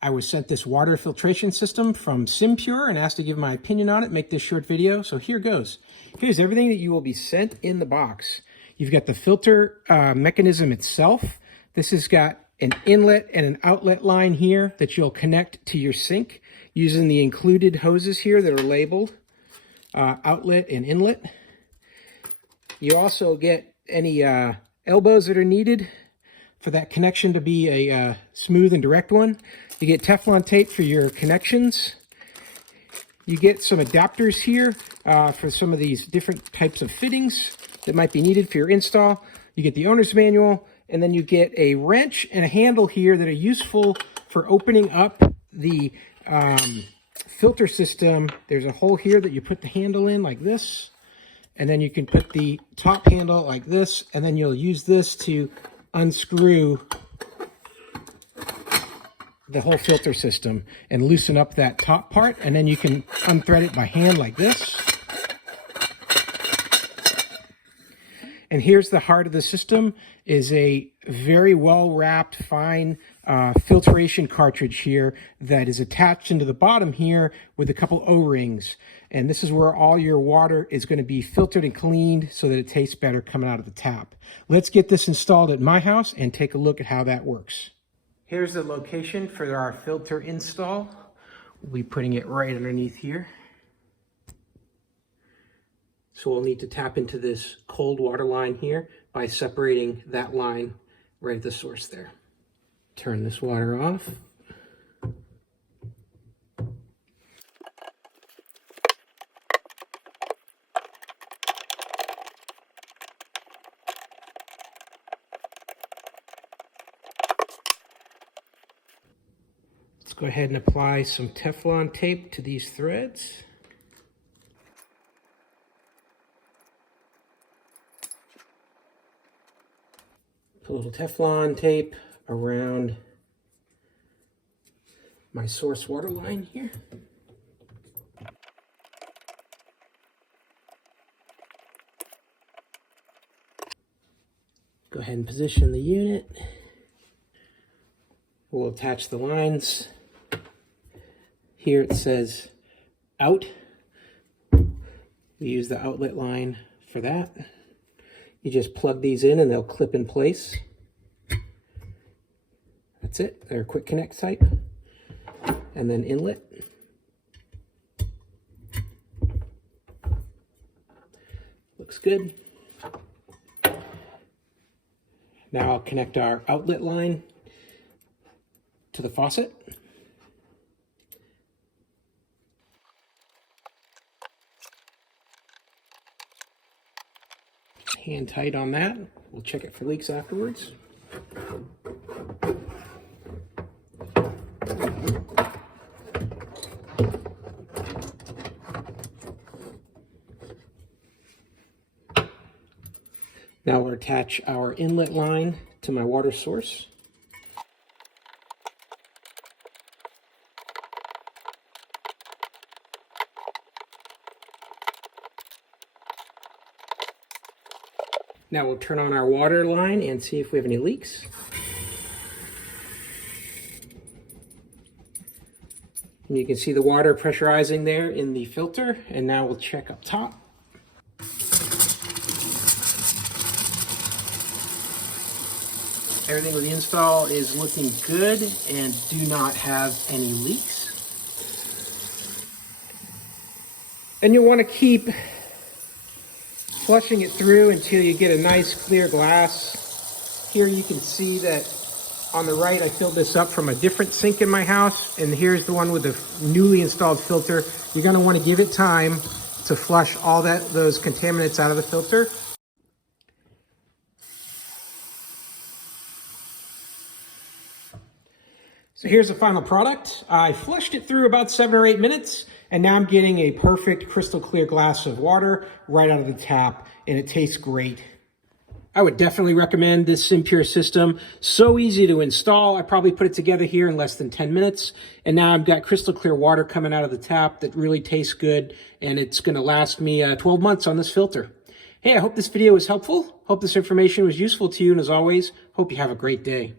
I was sent this water filtration system from SimPure and asked to give my opinion on it, make this short video. So here goes. Here's everything that you will be sent in the box. You've got the filter mechanism itself. This has got an inlet and an outlet line here that you'll connect to your sink using the included hoses here that are labeled outlet and inlet. You also get any elbows that are needed for that connection to be a smooth and direct one. You get Teflon tape for your connections. You get some adapters here for some of these different types of fittings that might be needed for your install. You get the owner's manual, and then you get a wrench and a handle here that are useful for opening up the filter system. There's a hole here that you put the handle in like this, and then you can put the top handle like this, and then you'll use this to unscrew the whole filter system and loosen up that top part, and then you can unthread it by hand like this. And here's the heart of the system, is a very well wrapped fine filtration cartridge here that is attached into the bottom here with a couple O-rings. And this is where all your water is going to be filtered and cleaned so that it tastes better coming out of the tap. Let's get this installed at my house and take a look at how that works. Here's the location for our filter install. We'll be putting it right underneath here. So we'll need to tap into this cold water line here by separating that line right at the source there. Turn this water off. Let's go ahead and apply some Teflon tape to these threads. Put a little Teflon tape around my source water line here. Go ahead and position the unit. We'll attach the lines. Here it says out. We use the outlet line for that. You just plug these in and they'll clip in place. That's it. They're a quick connect type. And then inlet. Looks good. Now I'll connect our outlet line to the faucet. Hand tight on that. We'll check it for leaks afterwards. Now we'll attach our inlet line to my water source. Now we'll turn on our water line and see if we have any leaks. And you can see the water pressurizing there in the filter. And now we'll check up top. Everything with the install is looking good and do not have any leaks. And you'll want to keep flushing it through until you get a nice clear glass. Here you can see that on the right I filled this up from a different sink in my house, and here's the one with the newly installed filter. You're going to want to give it time to flush all those contaminants out of the filter. So here's the final product. I flushed it through about 7 or 8 minutes, and now I'm getting a perfect crystal clear glass of water right out of the tap, and it tastes great. I would definitely recommend this SimPure system. So easy to install. I probably put it together here in less than 10 minutes, and now I've got crystal clear water coming out of the tap that really tastes good, and it's going to last me 12 months on this filter. Hey, I hope this video was helpful. Hope this information was useful to you, and as always, hope you have a great day.